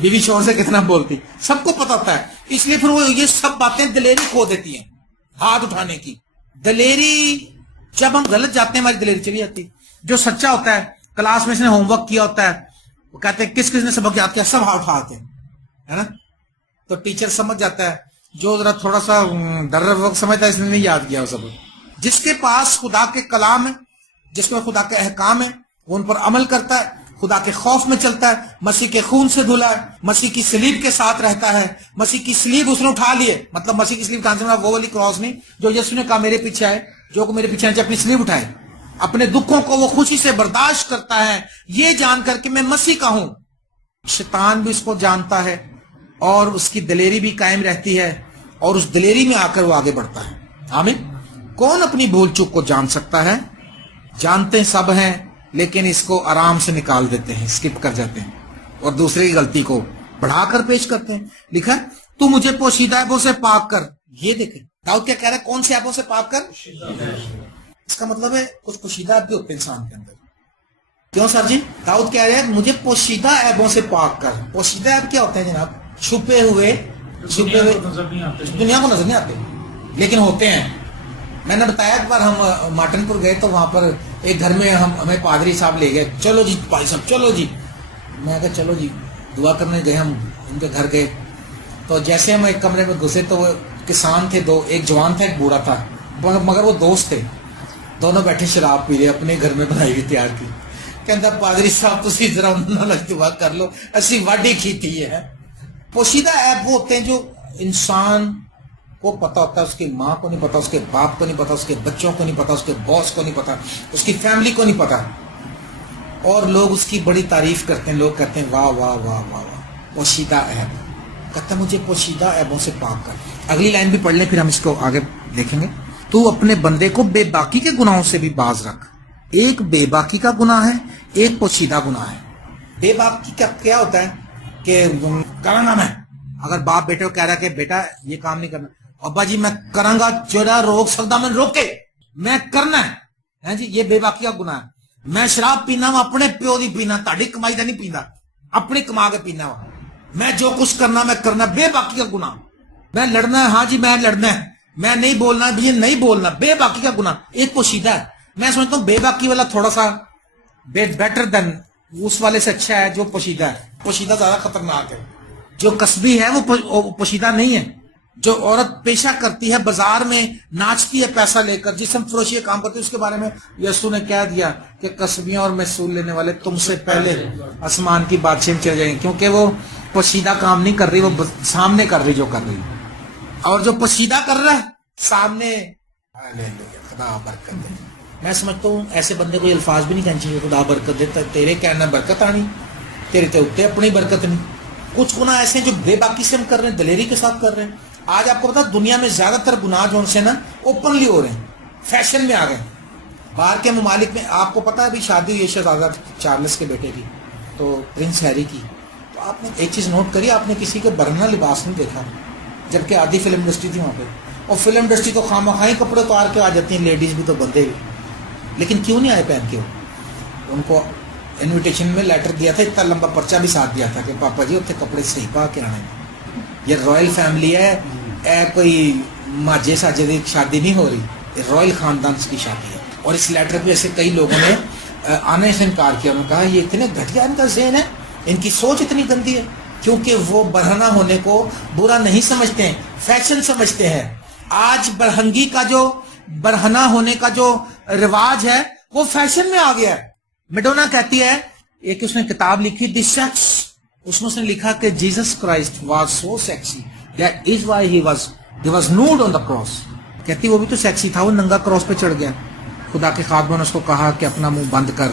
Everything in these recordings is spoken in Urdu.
بیوی شوہر سے کتنا بولتی, سب کو پتا ہوتا ہے. اس لیے پھر وہ یہ سب باتیں دلیری کھو دیتی ہیں, ہاتھ اٹھانے کی دلیری. جب ہم غلط جاتے ہیں ہماری دلیری چلی جاتی. جو سچا ہوتا ہے, کلاس میں اس نے ہوم ورک کیا ہوتا ہے, وہ کہتے ہیں کس کس نے سبق یاد کیا, سب ہاتھ اٹھاتے ہیں, ہے نا. تو ٹیچر سمجھ جاتا ہے. جو ذرا تھوڑا سا در وقت سمجھتا ہے اس نے نہیں یاد کیا وہ سبق. جس کے پاس خدا کے کلام ہے, جس میں خدا کے احکام ہے, وہ ان پر عمل کرتا ہے, خدا کے خوف میں چلتا ہے, مسیح کے خون سے دھلا ہے, مسیح کی صلیب کے ساتھ رہتا ہے, مسیح کی صلیب اس نے اٹھا لی ہے. مطلب مسیح کی صلیب کہاں سے, وہ والی کراس نہیں جو یسوع نے کہا میرے پیچھے آئے, جو کو میرے پیچھے آئے اپنی صلیب اٹھائے. اپنے دکھوں کو وہ خوشی سے برداشت کرتا ہے, یہ جان کر کہ میں مسیح کا ہوں. شیطان بھی اس کو جانتا ہے اور اس کی دلیری بھی قائم رہتی ہے, اور اس دلیری میں آ کر وہ آگے بڑھتا ہے. آمین. کون اپنی بھول چوک کو جان سکتا ہے؟ جانتے سب ہیں لیکن اس کو آرام سے نکال دیتے ہیں, سکپ کر جاتے ہیں اور دوسرے کی غلطی کو بڑھا کر پیش کرتے ہیں. لکھا تو مجھے پوشیدہ عیبوں سے پاک کر. یہ دیکھیں داؤد کیا کہہ رہا ہے, کون سے عیبوں سے پاک کر. اس کا مطلب ہے کچھ پوشیدہ عیب بھی ہوتے ہیں انسان کے اندر. کیوں سر جی؟ داؤد کہہ رہے ہیں مجھے پوشیدہ عیبوں سے پاک کر. پوشیدہ عیب کیا ہوتے ہیں جناب؟ چھپے ہوئے دنیا کو نظر نہیں آتے لیکن ہوتے ہیں. میں نے بتایا ایک بار ہم مارٹن پور گئے تو وہاں پر ایک گھر میں ہمیں پادری صاحب لے گئے. چلو جی پادری صاحب چلو جی. میں کہا چلو جی دعا کرنے گئے. ہم ان کے گھر گئے تو جیسے ہم ایک کمرے میں گھسے تو وہ کسان تھے دو, ایک جوان تھا ایک بوڑھا تھا, مگر وہ دوست تھے. دونوں بیٹھے شراب پی رہے, اپنے گھر میں بنائی ہوئی تیار کی. کہتا پادری صاحب تسی ذرا انہوں نے دعا کر لو, اسی واڈی کیتی ہے. پوشیدہ عیب وہ ہوتے ہیں جو انسان کو پتا ہوتا ہے, اس کی ماں کو نہیں پتا, اس کے باپ کو نہیں پتا, اس کے بچوں کو نہیں پتا, اس کے باس کو نہیں پتا, اس کی فیملی کو نہیں پتا, اور لوگ اس کی بڑی تعریف کرتے ہیں. لوگ کہتے ہیں واہ واہ واہ واہ واہ پوشیدہ عیب. کہتا مجھے پوشیدہ عیبوں سے پاک کر. اگلی لائن بھی پڑھ لیں پھر ہم اس کو آگے دیکھیں گے. تو اپنے بندے کو بے باکی کے گناہوں سے بھی باز رکھ. ایک بے باکی کا گناہ ہے, ایک پوشیدہ گناہ ہے. بے باکی کا کیا ہوتا ہے کہ کرنا میں, اگر باپ بیٹے کو کہہ رہا ہے کہ بیٹا یہ کام نہیں کرنا, ابا جی میں کروں گا, جڑا روک سکتا میں روکے, میں کرنا ہے جی, یہ بے باکی کا گناہ ہے. میں شراب پینا وا اپنے پیو دی پینا, تہاڈی کمائی دا نہیں پیندا, اپنی کما کے پینا وا. میں جو کچھ کرنا میں کرنا, بے باکی کا گناہ. میں لڑنا ہے, ہاں جی میں لڑنا ہے, میں نہیں بولنا بھی نہیں بولنا, بے باکی کا گناہ. ایک پوشیدہ ہے. میں سمجھتا ہوں بے باکی والا تھوڑا سا بیٹر دین اس والے سے اچھا ہے جو پوشیدہ ہے. پوشیدہ زیادہ خطرناک ہے. جو قصبی ہے وہ پوشیدہ نہیں ہے. جو عورت پیشہ کرتی ہے بازار میں, ناچتی ہے پیسہ لے کر, جسم فروشی کا کام کرتی ہے, اس کے بارے میں یسوع نے کہہ دیا کہ قصبیاں اور محصول لینے والے تم سے پہلے آسمان کی بادشاہی میں چلے جائیں گے. کیونکہ وہ پوشیدہ کام نہیں کر رہی, وہ سامنے کر رہی جو کر رہی. اور جو پوشیدہ کر رہا ہے سامنے, خدا برکت دے. میں سمجھتا ہوں ایسے بندے کو یہ الفاظ بھی نہیں کہنے چاہیے خدا برکت دے. تیرے کہنا برکت آنی, تیرے تے اٹھتے اپنی برکت نہیں. کچھ گناہ ایسے ہیں جو بے باکی سے ہم کر رہے ہیں, دلیری کے ساتھ کر رہے ہیں. آج آپ کو پتا دنیا میں زیادہ تر گناہ جو ان سے نا اوپنلی ہو رہے ہیں, فیشن میں آ گئے. باہر کے ممالک میں آپ کو پتا ہے ابھی شادی ہوئی ہے شہزادہ چارلس کے بیٹے کی, تو پرنس ہیری کی. تو آپ نے ایک چیز نوٹ کری, آپ نے کسی کے برہنہ لباس نہیں دیکھا, جبکہ آدھی فلم انڈسٹری تھی وہاں پہ. اور فلم انڈسٹری تو خواہ مخواہ کپڑے اتار کے آ جاتی ہیں, لیڈیز بھی تو بندے بھی. لیکن کیوں نہیں آئے پہن کے؟ ان کو انویٹیشن میں لیٹر دیا تھا, اتنا لمبا پرچہ بھی ساتھ دیا تھا کہ پاپا جی اتنے کپڑے صحیح پا کے آنے. یہ رائل فیملی ہے, اے کوئی ماجے ساجے کی شادی نہیں ہو رہی, یہ رائل خاندان کی شادی ہے. اور اس لیٹر پہ ایسے کئی لوگوں نے آنے سے انکار کیا. انہوں نے کہا یہ اتنے گھٹیا ان کا ذہن ہے, ان کی سوچ اتنی گندی ہے. کیونکہ وہ برہنہ ہونے کو برا نہیں سمجھتے ہیں, فیشن سمجھتے ہیں. آج برہنگی کا جو برہنہ ہونے کا جو رواج ہے وہ فیشن میں آ گیا ہے. میڈونا کہتی ہے, ایک اس نے کتاب لکھی دی سیکس, اس میں اس نے لکھا کہ Jesus Christ was so sexy that is why he was node on the cross. کہتی وہ بھی تو سیکسی تھا, وہ ننگا کراس پہ چڑھ گیا. خدا کے خادموں نے اس کو کہا کہ اپنا منہ بند کر.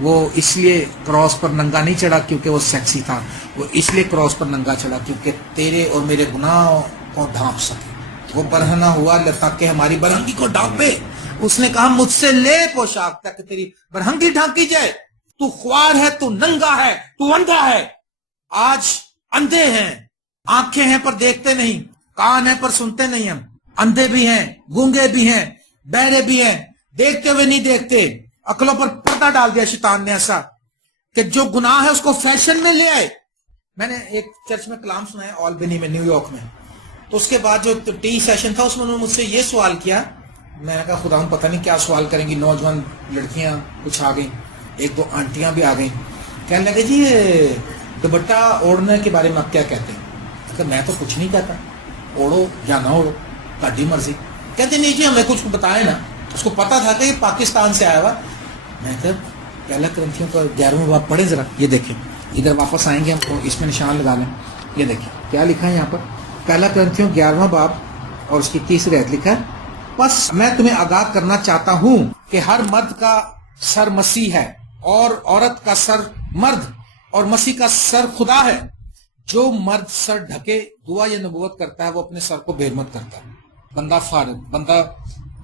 وہ اس لیے کراس پر ننگا نہیں چڑھا کیونکہ وہ سیکسی تھا, وہ اس لیے کراس پر ننگا چڑھا کیونکہ تیرے اور میرے گناہ کو ڈھانپ سکے. وہ برہنہ ہوا تاکہ ہماری برہنگی کو ڈھانپے. اس نے کہا مجھ سے لے پوشاک تاکہ تیری برہنگی ڈھانکی جائے. تو خوار ہے, تو ننگا ہے, تو اندھا ہے. آج اندھے ہیں, آنکھیں ہیں پر دیکھتے نہیں, کان ہیں پر سنتے نہیں. ہم اندھے بھی ہیں, گونگے بھی ہیں, بہرے بھی ہیں, دیکھتے ہوئے نہیں دیکھتے. عقلوں پر پردہ ڈال دیا شیطان نے ایسا کہ جو گناہ ہے اس کو فیشن میں لے آئے. میں نے ایک چرچ میں کلام سنا ہے آلبنی میں، نیو یارک میں. تو اس کے بعد جو ٹی سیشن تھا اس میں انہوں نے مجھ سے یہ سوال کیا. میں نے کہا خدا ہم پتہ نہیں کیا سوال کریں گی. نوجوان لڑکیاں کچھ آ گئیں، ایک دو آنٹیاں بھی آ گئیں. کہنے لگے جی یہ دوپٹہ اوڑھنے کے بارے میں آپ کیا کہتے ہیں؟ کہ میں تو کچھ نہیں کہتا، اوڑھو یا نہ اوڑھو تہاڈی مرضی. کہتے نہیں جی ہمیں کچھ بتایا نا. اس کو پتا تھا کہ یہ پاکستان سے آیا ہوا. میں کہ پہلا کرنتھیوں کا 11واں باب پڑھیں ذرا. یہ دیکھیں ادھر واپس آئیں گے ہم کو اس میں نشان لگا لیں. یہ دیکھیں کیا لکھا ہے یہاں پر. پہلا کرنتھیوں 11واں باب اور اس کی 30 آیت لکھا ہے، بس میں تمہیں آگاہ کرنا چاہتا ہوں کہ ہر مرد کا سر مسیح ہے اور عورت کا سر مرد اور مسیح کا سر خدا ہے. جو مرد سر ڈھکے دعا یا نبوت کرتا ہے وہ اپنے سر کو بے حرمت کرتا ہے. بندہ فارغ، بندہ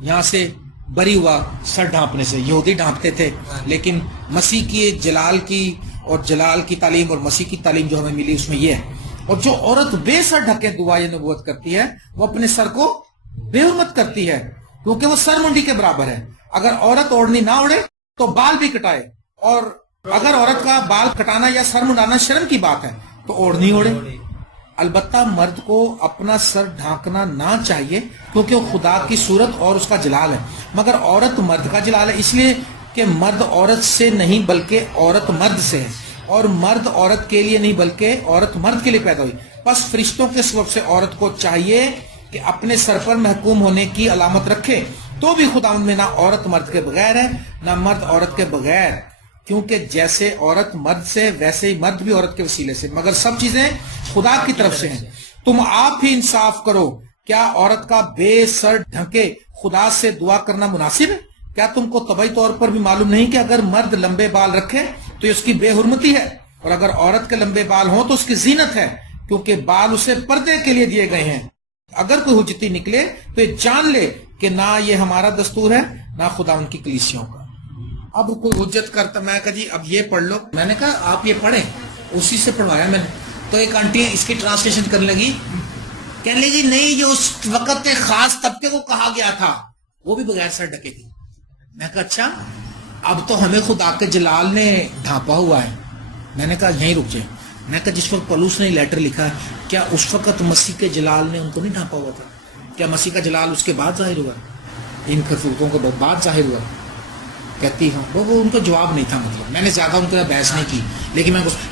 یہاں سے بری ہوا سر ڈھانپنے سے. یہودی ڈھانپتے تھے، لیکن مسیح کی جلال کی اور جلال کی تعلیم اور مسیح کی تعلیم جو ہمیں ملی اس میں یہ ہے. اور جو عورت بے سر ڈھکے دعا یا نبوت کرتی ہے وہ اپنے سر کو بے حرمت کرتی ہے، کیونکہ وہ سر منڈی کے برابر ہے. اگر عورت اوڑھنی نہ اوڑھے تو بال بھی کٹائے، اور اگر عورت کا بال کٹانا یا سر منڈانا شرم کی بات ہے تو اوڑھنی اوڑھے. البتہ مرد کو اپنا سر ڈھانکنا نہ چاہیے کیونکہ وہ خدا کی صورت اور اس کا جلال ہے، مگر عورت مرد کا جلال ہے، اس لیے کہ مرد عورت سے نہیں بلکہ عورت مرد سے ہے، اور مرد عورت کے لیے نہیں بلکہ عورت مرد کے لیے پیدا ہوئی. بس فرشتوں کے سبب سے عورت کو چاہیے کہ اپنے سر پر محکوم ہونے کی علامت رکھے، تو بھی خداوند میں نہ عورت مرد کے بغیر ہے نہ مرد عورت کے بغیر، کیونکہ جیسے عورت مرد سے ویسے ہی مرد بھی عورت کے وسیلے سے، مگر سب چیزیں خدا کی طرف سے ہیں. تم آپ ہی انصاف کرو. کیا عورت کا بے سر ڈھکے خدا سے دعا کرنا مناسب ہے؟ کیا تم کو طبعی طور پر بھی معلوم نہیں کہ اگر مرد لمبے بال رکھے تو اس کی بے حرمتی ہے، اور اگر عورت کے لمبے بال ہوں تو اس کی زینت ہے، کیونکہ بال اسے پردے کے لیے دیے گئے ہیں. اگر کوئی حجتی نکلے تو یہ جان لے کہ نہ یہ ہمارا دستور ہے نہ خدا ان کی کلیسیوں کا. اب کوئی حجت کرتا، میں کہا جی اب یہ پڑھ لو. میں نے کہا آپ یہ پڑھیں، اسی سے پڑھوایا میں نے. تو ایک آنٹی اس کی ٹرانسلیشن کرنے لگی، کہنے لگی نہیں یہ اس وقت ایک خاص طبقے کو کہا گیا تھا، وہ بھی بغیر سر ڈھکے تھی. میں کہا اچھا اب تو ہمیں خدا کے جلال نے ڈھانپا ہوا ہے. میں نے کہا یہیں رک جائیں. میں کہا جس وقت پولس نے لیٹر لکھا کیا اس وقت مسیح کے جلال نے ان کو نہیں ڈھانپا ہوا تھا؟ کیا مسیح کا جلال اس کے بعد ظاہر ہوا؟ ان کرتوتوں کو بعد ظاہر ہوا؟ کہتی ہوں وہ ان کو جواب نہیں تھا. مطلب میں نے زیادہ ان کے ساتھ بحث نہیں کی،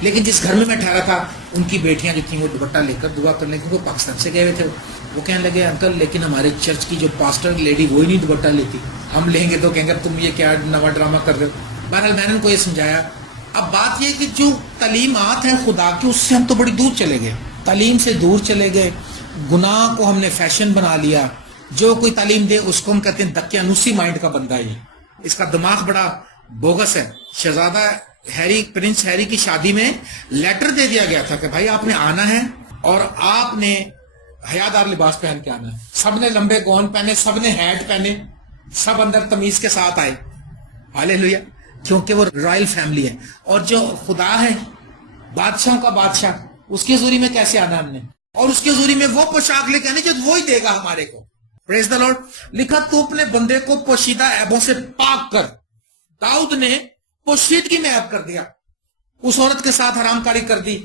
لیکن جس گھر میں ٹھہرا تھا ان کی بیٹیاں جو تھیں وہ دوپٹہ لے کر دعا کرنے کی، وہ پاکستان سے گئے ہوئے تھے. وہ کہنے لگے انکل لیکن ہمارے چرچ کی جو پاسٹر لیڈی وہی نہیں دوپٹہ لیتی، ہم لیں گے تو کہیں گے تم یہ کیا نوا ڈرامہ کر رہے ہو. بہرحال میں نے ان کو یہ سمجھایا. اب بات یہ کہ جو تعلیمات ہیں خدا کی اس سے ہم تو بڑی دور چلے گئے، تعلیم سے دور چلے گئے. گناہ کو ہم نے فیشن بنا لیا. جو کوئی تعلیم دے اس کو ہم کہتے ہیں دقیانوسی مائنڈ کا بندہ ہے، اس کا دماغ بڑا بوگس ہے. شہزادہ ہیری، پرنس ہیری کی شادی میں لیٹر دے دیا گیا تھا کہ بھائی آپ نے آنا ہے اور آپ نے حیادار لباس پہن کے آنا ہے. سب نے لمبے گون پہنے، سب نے ہیٹ پہنے، سب اندر تمیز کے ساتھ آئے. ہاللیلویا، کیونکہ وہ رائل فیملی ہے. اور جو خدا ہے بادشاہوں کا بادشاہ، اس کی حضوری میں کیسے آنا ہم نے، اور اس کی حضوری میں وہ پوشاک لے کے آنے جو وہی دے گا ہمارے کو. پریز دی لارڈ. لکھا تو اپنے بندے کو پوشیدہ عیبوں سے پاک کر. داؤد نے پوشیدگی میں عیب کر دیا، اس عورت کے ساتھ حرام کاری کر دی،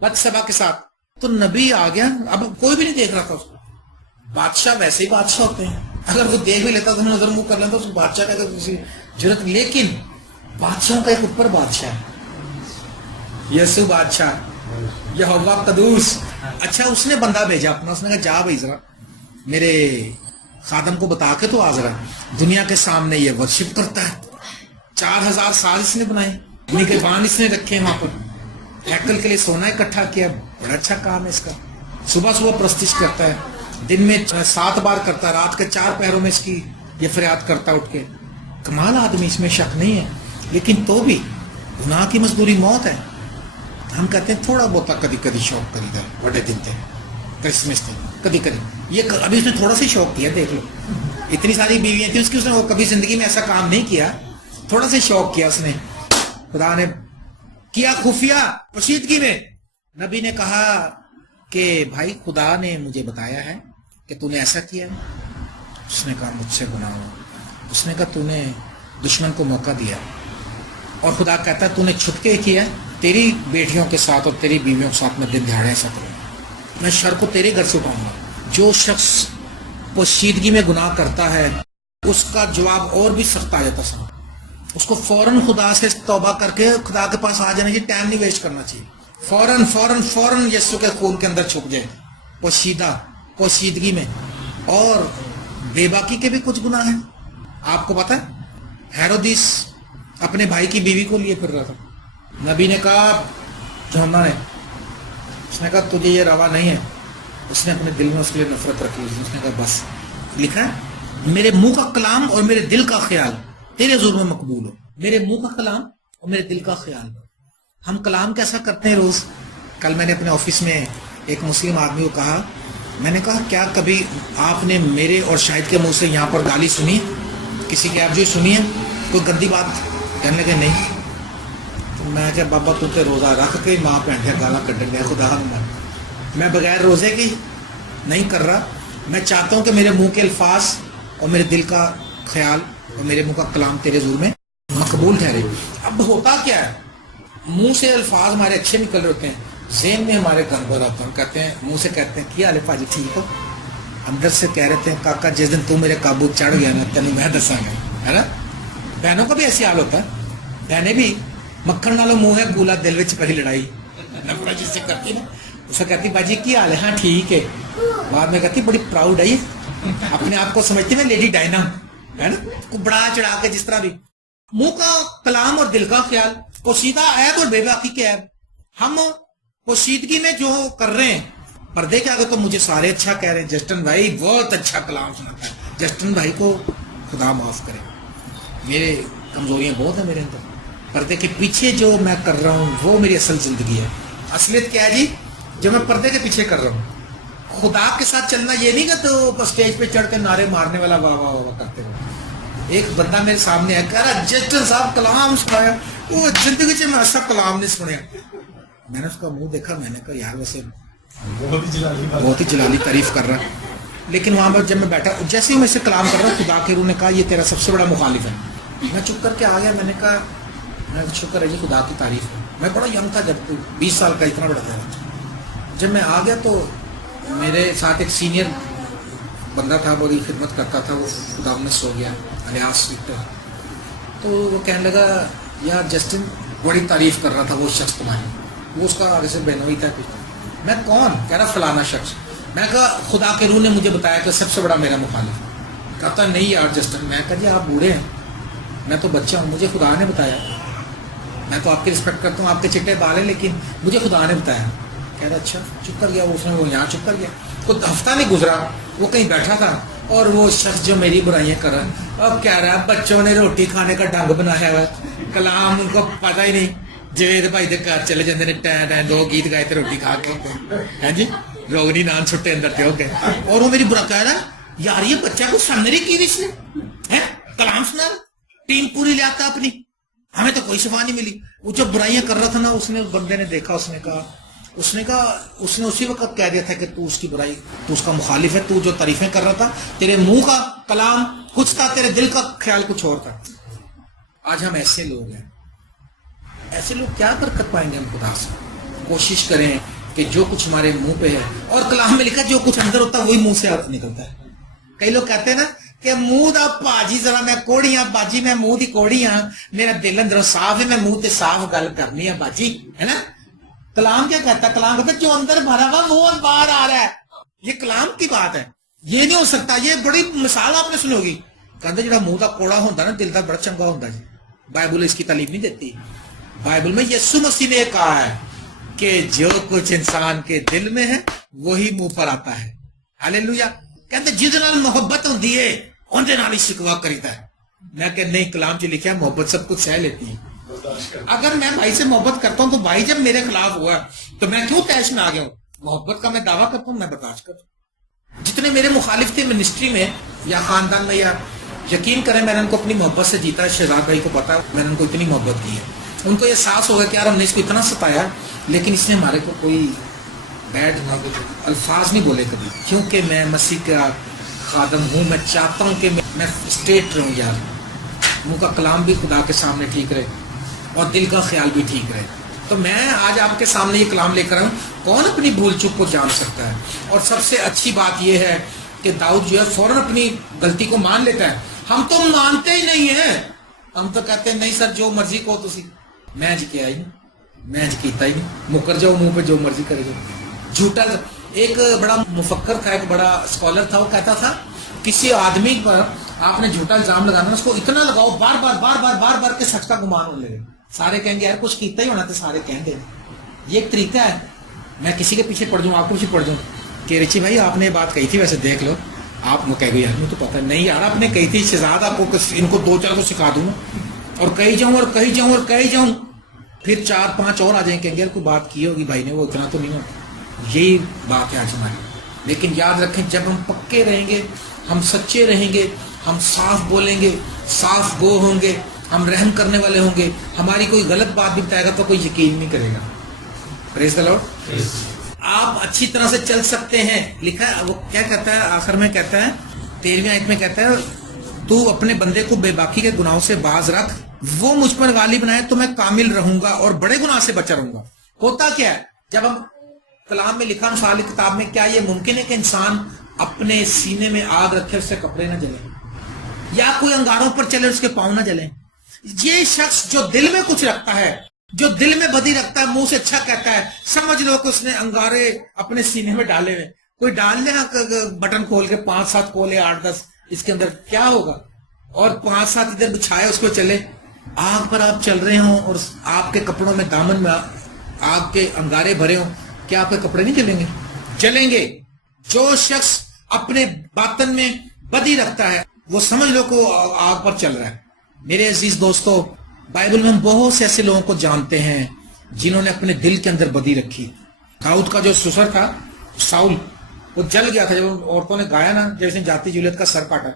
بتشبہ کے ساتھ. تو نبی آ گیا، اب کوئی بھی نہیں دیکھ رہا تھا اس کو. بادشاہ ویسے ہی بادشاہ ہوتے ہیں، اگر وہ دیکھ بھی لیتا تو نظر منہ کر لیتا اس کو بادشاہ کا کسی جرت. لیکن بادشاہوں کا ایک اوپر بادشاہ ہے، یسوع بادشاہ، یہوہ قدوس. اچھا اس نے بندہ بھیجا اپنا، اس نے کہا جا بھائی ذرا میرے خادم کو بتا کے تو آ ذرا، دنیا کے سامنے یہ ورشپ کرتا ہے. 4000 سال اس نے بنائے، نگہبان اس نے رکھے وہاں پر، ہیکل کے لیے سونا اکٹھا کیا. بڑا اچھا کام ہے اس کا. صبح صبح پرستش کرتا ہے، دن میں 7 بار کرتا ہے، رات کے 4 پہروں میں اس کی یہ فریاد کرتا اٹھ کے. کمال آدمی، اس میں شک نہیں ہے. لیکن تو بھی گناہ کی مزدوری موت ہے. ہم کہتے ہیں تھوڑا بہت کدی کدی شوق کریدا ہے، بڑے دن تھے کرسمس تھے کدی کدی. یہ ابھی اس نے تھوڑا سا شوق کیا، دیکھ لو اتنی ساری بیویاں تھیں اس کی، اس نے وہ کبھی زندگی میں ایسا کام نہیں کیا، تھوڑا سا شوق کیا اس نے. خدا نے کیا خفیہ پوشیدگی میں. نبی نے کہا کہ بھائی خدا نے مجھے بتایا ہے کہ تو نے ایسا کیا. اس نے کہا مجھ سے گناہ ہوا. اس نے کہا تو نے دشمن کو موقع دیا اور خدا کہتا ہے تو نے چھپ کے کیا ہے، تیری بیٹیوں کے ساتھ اور تیری بیویوں کے ساتھ میں دن دہاڑے ایسا کروں، میں شر کو تیرے گھر سے اٹھاؤں گا۔ جو شخص پوشیدگی میں گناہ کرتا ہے اس کا جواب اور بھی سخت آ جاتا ہے، اس کو فوراً خدا سے توبہ کر کے خدا کے پاس آ جانا چاہیے، ٹائم نہیں ویسٹ کرنا چاہیے، فوراً فوراً فوراً یسوع کے خون کے اندر چھپ جائے پوشیدگی میں۔ اور بے باکی کے بھی کچھ گناہ ہیں، آپ کو پتا ہے ہیرودیس اپنے بھائی کی بیوی کو لیے پھر رہا تھا، نبی نے کہا یوحنا نے، اس نے کہا تجھے یہ روا نہیں ہے، اس نے اپنے دل میں اس کے لیے نفرت رکھی، اس نے کہا بس، لکھا ہے میرے منہ کا کلام اور میرے دل کا خیال تیرے حضور میں مقبول ہو، میرے منہ کا کلام اور میرے دل کا خیال۔ ہم کلام کیسا کرتے ہیں روز؟ کل میں نے اپنے آفس میں ایک مسلم آدمی کو کہا، میں نے کہا کیا کبھی آپ نے میرے اور شاہد کے منہ سے یہاں پر گالی سنی، کسی کی آپ جو سنی ہے کوئی گندی بات؟ کہنے لگے نہیں۔ تو میں کہ بابا تو تے روزہ رکھ کے ماں پہن گالا کٹن گیا، خدا میں بغیر روزے کی نہیں کر رہا، میں چاہتا ہوں کہ میرے منہ کے الفاظ اور میرے دل کا خیال اور میرے منہ کا کلام تیرے حضور میں مقبول ٹھہرے۔ اب ہوتا کیا ہے، منہ سے الفاظ ہمارے اچھے نکل رہے ہوتے ہیں، ذہن میں ہمارے گڑبڑ آتا ہے، ہم کہتے ہیں منہ سے کہتے ہیں کیا حال ہے پاجی ٹھیک ہو، اندر سے کہہ رہے ہیں کاکا جس دن تو میرے قابو چڑھ گیا نا تینوں میں دساں گا، ہے نا؟ بہنوں کا بھی ایسی حال ہوتا ہے، بہنیں بھی مکھن نالوں منہ ہے کولا دل وچ پہلی لڑائی نفرت جس سے کرتی نا، اسے کہتی باجی کی حال ہے، ہاں ٹھیک ہے، بعد میں کہتی بڑی پراؤڈ ہے یہ، اپنے آپ کو سمجھتی میں لیڈی ڈائنا، ہے نا؟ کو بڑا چڑھا کے جس طرح بھی منہ کا کلام اور دل کا خیال، پوشیدہ عیب اور بے باکی کے عیب۔ ہم پوشیدگی میں جو کر رہے ہیں، پردے کے آگے تو مجھے سارے اچھا کہہ رہے ہیں، جسٹن بھائی بہت اچھا کلام سناتا ہے، جسٹن بھائی کو خدا معاف کرے، میرے کمزوریاں بہت ہیں میرے اندر، پردے کے پیچھے جو میں کر رہا ہوں وہ میری اصل زندگی ہے۔ اصلیت کیا ہے جی؟ جو میں پردے کے پیچھے کر رہا ہوں، خدا کے ساتھ چلنا یہ نہیں کہ تو اسٹیج پہ چڑھ کے نعرے مارنے والا واہ واہ واہ کرتے ہو۔ ایک بندہ میرے سامنے ہے کہہ رہا جسٹن صاحب کلام سنایا، وہ زندگی سے میں ایسا کلام نہیں سنیا۔ میں نے اس کا منہ دیکھا، میں نے کہا یار ویسے بہت ہی جلالی تعریف کر رہا، لیکن وہاں پر جب میں بیٹھا جیسے ہی میں اسے کلام کر رہا، خدا کے روح نے کہا یہ تیرا سب سے بڑا مخالف ہے۔ میں چپ کر کے آ گیا، میں نے کہا شکر ہے جی خدا کی تعریف ہے۔ میں بڑا ینگ تھا جب 20 سال کا، اتنا بڑا تھا۔ جب میں آ گیا تو میرے ساتھ ایک سینئر بندہ تھا، بڑی خدمت کرتا تھا، وہ خدا میں سو گیا، الیاس وکٹر، تو وہ کہنے لگا یار جسٹن بڑی تعریف کر رہا تھا وہ شخص تمہاری، وہ اس کا آگے سے بہنوئی تھا کچھ۔ میں کون؟ کہہ رہا فلانا شخص۔ میں کہا خدا کے روح نے مجھے بتایا کہ سب سے بڑا میرا مخالف۔ کہتا نہیں یار جسٹن، میں کہا جی آپ بوڑھے ہیں، میں تو بچہ ہوں، مجھے خدا نے بتایا، میں تو آپ کی رسپیکٹ کرتا ہوں، آپ کے چٹے بال ہیں، لیکن مجھے خدا نے بتایا۔ کہہ رہا اچھا، چپ کر گیا اس نے، وہ یہاں چپ کر گیا، کوئی ہفتہ نہیں گزرا وہ کہیں بیٹھا تھا اور وہ شخص جو میری برائیاں کر رہا ہے، اب کہہ رہا ہے بچوں نے روٹی کھانے کا ڈنگ بنایا ہوا، کلام ان کو پتہ ہی نہیں، جوید بھائی دے گھر چلے جاندے نے، ٹین ٹین دو گیت گائے تے روٹی کھا کے ہیں جی، روگنی نان چھٹے اندر تے ہو گئے، اور وہ میری برا کہہ رہا ہے یار یہ بچہ کو سمجھ کی اس نے ہے کلام سنا رہا، ٹیم پوری لے آتا اپنی، ہمیں تو کوئی شفا نہیں ملی۔ وہ جب برائیاں کر رہا تھا نا، اس نے اس بندے نے دیکھا، اس نے اسی وقت کہہ دیا تھا کہ تو اس کی برائی، تو اس کا مخالف ہے، تو جو تعریفیں کر رہا تھا تیرے منہ کا کلام کچھ تھا، تیرے دل کا خیال کچھ اور تھا۔ آج ہم ایسے لوگ ہیں، ایسے لوگ کیا برکت پائیں گے ہم خدا سے؟ کوشش کریں کہ جو کچھ ہمارے منہ پہ ہے، اور کلام میں لکھا جو کچھ اندر ہوتا ہے وہی منہ سے نکلتا ہے۔ کئی لوگ کہتے ہیں نا کہ منہ دا پاجی ذرا میں کوڑی ہاں باجی، میں منہ دی کوڑی ہاں، میرا دل اندروں صاف ہے، میں منہ تے صاف گل کرنی ہے باجی، ہے نا؟ کلام کیا کہتا ہے؟ کلام کہتا ہے جو اندر بھرا ہوا وہ باہر آ رہا ہے، یہ کلام کی بات ہے، یہ نہیں ہو سکتا۔ یہ بڑی مثال آپ نے سنی ہوگی، کہتے جڑا منہ دا کوڑا ہوتا نا دل دا بڑا چنگا ہوتا جی۔ بائبل اس کی تعلیم نہیں دیتی، بائبل میں یسوع مسیح نے کہا ہے کہ جو کچھ انسان کے دل میں ہے وہی منہ پر آتا ہے۔ ہاللیلویا۔ کہتے جس نال محبت ہوندی ہے اندے نال ہی شکوا کریتا ہے۔ میں کہ نہیں، کلام چ لکھا ہے محبت سب کچھ سہ لیتی ہے۔ اگر میں بھائی سے محبت کرتا ہوں تو بھائی جب میرے خلاف ہوا تو میں کیوں تیش میں آ گیا ہوں؟ محبت کا میں دعویٰ کرتا ہوں، میں برداشت کرتا ہوں۔ جتنے میرے مخالف تھے منسٹری میں یا خاندان میں، یا یقین کریں میں نے ان کو اپنی محبت سے جیتا ہے، شہزاد بھائی کو پتا ہے میں نے ان کو اتنی محبت کی ہے، ان کو یہ احساس ہوگا کہ یار ہم نے اس کو اتنا ستایا لیکن اس نے ہمارے کو کوئی بیڈ الفاظ نہیں بولے کبھی، کیونکہ میں مسیح کا خادم ہوں۔ میں چاہتا ہوں کہ میں اسٹیٹ رہوں یار، منہ کا کلام بھی خدا کے سامنے ٹھیک رہے، اور دل کا خیال بھی ٹھیک رہے. تو میں آج آپ کے سامنے یہ کلام لے کر آؤں. کون اپنی بھول چوک کو جان سکتا ہے؟ اور سب سے اچھی بات یہ ہے کہ داؤد جو ہے فوراً اپنی غلطی کو مان لیتا ہے. ہم تو مانتے ہی نہیں ہیں. ہم تو کہتے ہیں نہیں سر جو مرضی کو تسی. میں کیا ہی نہیں, میں کیتا ہی نہیں. مکر جاؤ منہ پہ جو مرضی کرے جاؤ. جھوٹا. ایک بڑا مفکر تھا, ایک بڑا اسکالر تھا, وہ کہتا تھا کسی آدمی پر آپ نے جھوٹا الزام لگانا, اس کو اتنا لگاؤ بار بار بار بار بار بار کہ سچ کا گمان ہونے لگے. سارے کہیں گے یار کچھ کیتا ہی ہونا, تو سارے کہیں گے. یہ ایک طریقہ ہے. میں کسی کے پیچھے پڑ جاؤں, آپ کے پیچھے پڑ جاؤں کہ رچی بھائی آپ نے یہ بات کہی تھی, ویسے دیکھ لو. آپ کو کہہ گئے یار مجھے تو پتا نہیں یار آپ نے کہی تھی, شہزاد آپ کو ان کو 2-4 کو سکھا دوں اور کہیں جاؤں اور کہیں جاؤں اور کہیں جاؤں. پھر 4-5 اور آ جائیں کہیں گے یار کوئی بات کی ہوگی بھائی نے, وہ اتنا تو نہیں ہوتا. یہی بات ہے آج ہماری. لیکن یاد رکھیں جب ہم پکے رہیں گے, ہم سچے رہیں گے, ہم صاف بولیں گے, صاف گو ہوں گے, ہم رحم کرنے والے ہوں گے, ہماری کوئی غلط بات بھی بتائے گا تو کوئی یقین نہیں کرے گا. پریز دی لارڈ. آپ اچھی طرح سے چل سکتے ہیں. لکھا ہے وہ کیا کہتا ہے آخر میں, کہتا ہے 13ویں آیت میں کہتا ہے تو اپنے بندے کو بے باکی کے گناہوں سے باز رکھ, وہ مجھ پر غالب بنائے تو میں کامل رہوں گا اور بڑے گناہ سے بچا رہوں گا. ہوتا کیا ہے جب ہم کلام میں لکھا انفال کتاب میں, کیا یہ ممکن ہے کہ انسان اپنے سینے میں آگ رکھے اس سے کپڑے نہ جلیں, یا کوئی انگاروں پر چلے اس کے پاؤں نہ جلیں؟ یہ شخص جو دل میں کچھ رکھتا ہے, جو دل میں بدی رکھتا ہے, منہ سے اچھا کہتا ہے, سمجھ لو کہ اس نے انگارے اپنے سینے میں ڈالے ہوئے. کوئی ڈال دے بٹن کھول کے 5-7 کھولے 8-10 اس کے اندر, کیا ہوگا؟ اور 5-7 ادھر بچھائے اس کو چلے. آگ پر آپ چل رہے ہوں اور آپ کے کپڑوں میں دامن میں آگ کے انگارے بھرے ہوں, کیا آپ کے کپڑے نہیں جلیں گے؟ جلیں گے. جو شخص اپنے باطن میں بدی رکھتا ہے وہ سمجھ لو کہ آگ پر چل رہا ہے. میرے عزیز دوستو, بائبل میں ہم بہت سے ایسے لوگوں کو جانتے ہیں جنہوں نے اپنے دل کے اندر بدی رکھی. داؤد کا جو سسر تھا ساؤل, وہ جل گیا تھا جب عورتوں نے گایا نا, جیسے جاتی جولیت کا سر کاٹا.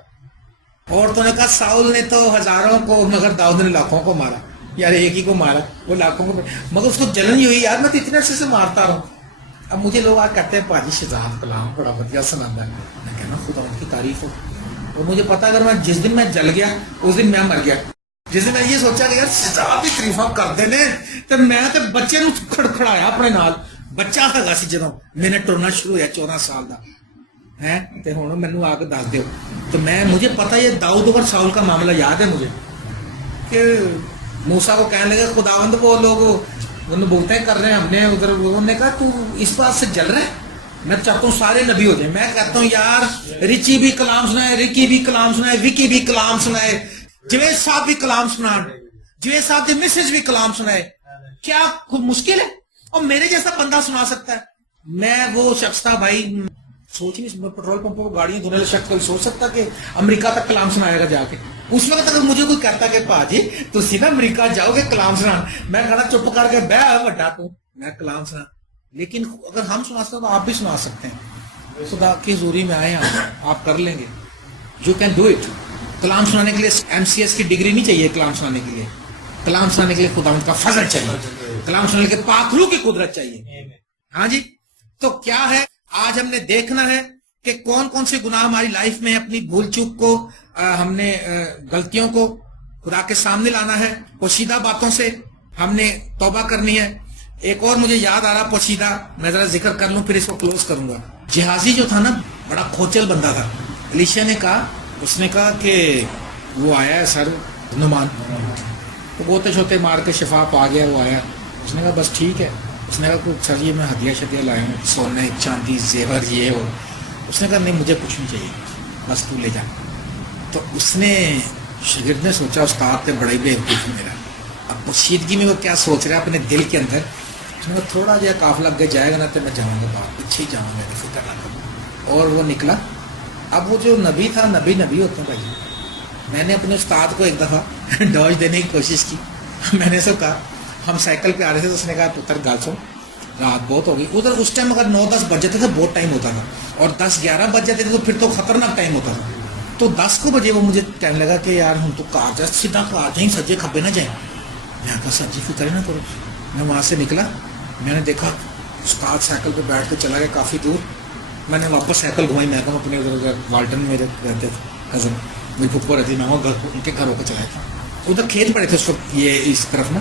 عورتوں نے کہا ساؤل نے تو ہزاروں کو مگر داؤد نے لاکھوں کو مارا. یار ایک ہی کو مارا, وہ لاکھوں کو, مگر اس کو جلن ہی ہوئی یار میں تو اتنے عرصے سے مارتا رہا ہوں. اب مجھے لوگ آج کہتے ہیں پاجی شہزاد کلام بڑا بدیا سناتا ہے. میں کہنا خدا ان کی تعریف ہو. اور مجھے پتا اگر میں جس دن میں جل گیا اس دن میں مر گیا. جس دن میں یہ سوچا کہ یار شہزاد کی تعریفاں کرتے نے, تو میں تو بچے نو کھڑکھڑایا اپنے نال. بچہ تھا سی جدوں میں نے ٹرنا شروع ہوا 14 سال کا ہے, تے ہن مینوں آ کے دس دیو. تو میں مجھے پتا یہ داؤد اور ساؤل کا معاملہ یاد ہے مجھے, کہ موسیٰ کو کہنے لگے خداوند وہ لوگ بولتے ہیں کر رہے ہیں, ہم نے ادھر انہوں نے کہا تو اس بات سے جل رہے ہیں, میں چاہتا ہوں سارے نبی ہو جائیں. میں کہتا ہوں یار رچی بھی کلام سنائے, رکی بھی کلام سنائے, وکی بھی کلام سنائے, جوید صاحب بھی کلام سنائے, جوید صاحب کی مسز بھی کلام سنائے. کیا مشکل ہے؟ اور میرے جیسا بندہ سنا سکتا ہے. میں وہ شخص تھا بھائی, سوچ نہیں, پیٹرول پمپوں کو گاڑیاں دھونے والے شخص کو سوچ سکتا کہ امریکہ تک کلام سنائے گا جا کے. اس وقت اگر مجھے کوئی کہتا کہ پاجی تو سیدھا امریکہ جاؤ گے کلام سنان, میں کہنا چپ کر کے بہ بڑا تو میں کلام سنا. لیکن اگر ہم سنا سکتے ہیں تو آپ بھی سنا سکتے ہیں. خدا کی حضوری میں آئے ہیں, آپ کر لیں گے. You can do it. کلام سنانے کے لیے MCS کی ڈگری نہیں چاہیے. کلام سنانے کے لیے, کلام سنانے کے لیے خداوند کا فضل چاہیے. کلام سنانے کے پاک روح کی قدرت چاہیے. ہاں جی. تو کیا ہے آج ہم نے دیکھنا ہے کہ کون کون سے گناہ ہماری لائف میں, اپنی بھول چوک کو, ہم نے غلطیوں کو خدا کے سامنے لانا ہے. پوشیدہ باتوں سے ہم نے توبہ کرنی ہے. ایک اور مجھے یاد آ رہا پوشیدہ, میں ذرا ذکر کر لوں پھر اس کو کلوز کروں گا. جہازی جو تھا نا بڑا کھوچل بندہ تھا. الیشا نے کہا, اس نے کہا کہ وہ آیا ہے سر نعمان, تو گوتے چھوتے مار کے شفا پا گیا. وہ آیا, اس نے کہا بس ٹھیک ہے. اس نے کہا کچھ سر یہ میں ہدیہ شدیہ لائے ہوں, سونے چاندی زیور یہ ہو. اس نے کہا نہیں مجھے کچھ نہیں چاہیے, بس تو لے جا. تو اس نے شاگرد نے سوچا استاد تے بڑا ہی بیوقوف میرا. اب پوشیدگی میں وہ کیا سوچ رہا ہے اپنے دل کے اندر. اس نے کہا تھوڑا جہا قافلہ لگ جائے گا نا تو میں جاؤں گا, باہر پیچھے ہی جاؤں گا, فکر نہ کروں. اور وہ نکلا. اب وہ جو نبی تھا, نبی ہوتے ہیں بھائی. میں نے اپنے استاد کو ایک دفعہ ڈوج دینے کی کوشش کی. میں نے کہا ہم سائیکل پہ آ رہے تھے, تو اس نے کہا پتر گال سو رات بہت ہو گئی. ادھر اس ٹائم اگر 9-10 بج جاتے تھے بہت ٹائم ہوتا تھا, اور 10-11 بج جاتے تھے تو پھر تو خطرناک ٹائم ہوتا تھا. تو 10 کو بجے وہ مجھے کہنے لگا کہ یار ہم تو کار جا سیدھا کار جائیں, سجے کھبے نہ جائیں. میں کہا سر جی فکر نہ کرو. میں وہاں سے نکلا, میں نے دیکھا استاد سائیکل پہ بیٹھ کے چلا گیا کافی دور. میں نے واپس سائیکل گھمائی. میں کہا اپنے ادھر والٹن میں رہتے تھے کزن, میری پھپھو رہتی, میں وہ ان کے گھر ہو کے چلایا تھا. ادھر کھیت پڑے تھے اس وقت یہ اس طرف نا,